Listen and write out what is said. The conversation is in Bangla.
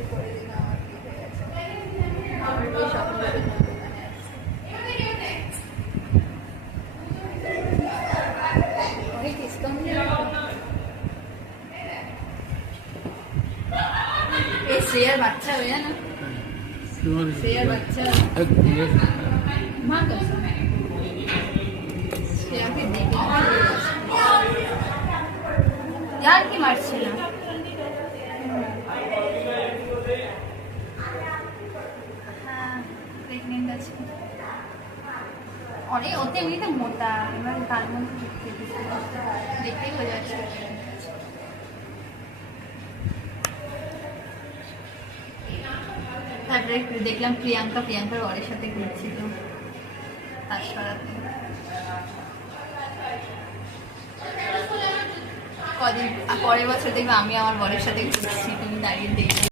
বছর পরে দিন আমার বিয়ে হয়ে গেছে। আমার বিয়ে স্বপ্ন দোকানে অনেক ডিসকাউন্ট এই শ্রেয়ার বাচ্চা হয়ে না শ্রেয়ার বাচ্চা মা কসম শ্রেয়াকে দেখে यार কি মারছে না হ্যাঁ প্রেগনেন্ট আছে অনেক ওতে এমনিতে মোটা এবার তার মধ্যে দেখতেই বোঝা যাচ্ছে তারপরে দেখলাম প্রিয়াঙ্কার ওর সাথে ঘুরছিল তার সারাতে কদিন পরের বছর দেখবে আমি আমার বরের সাথে ঘুরছি তুমি দাঁড়িয়ে দেখবে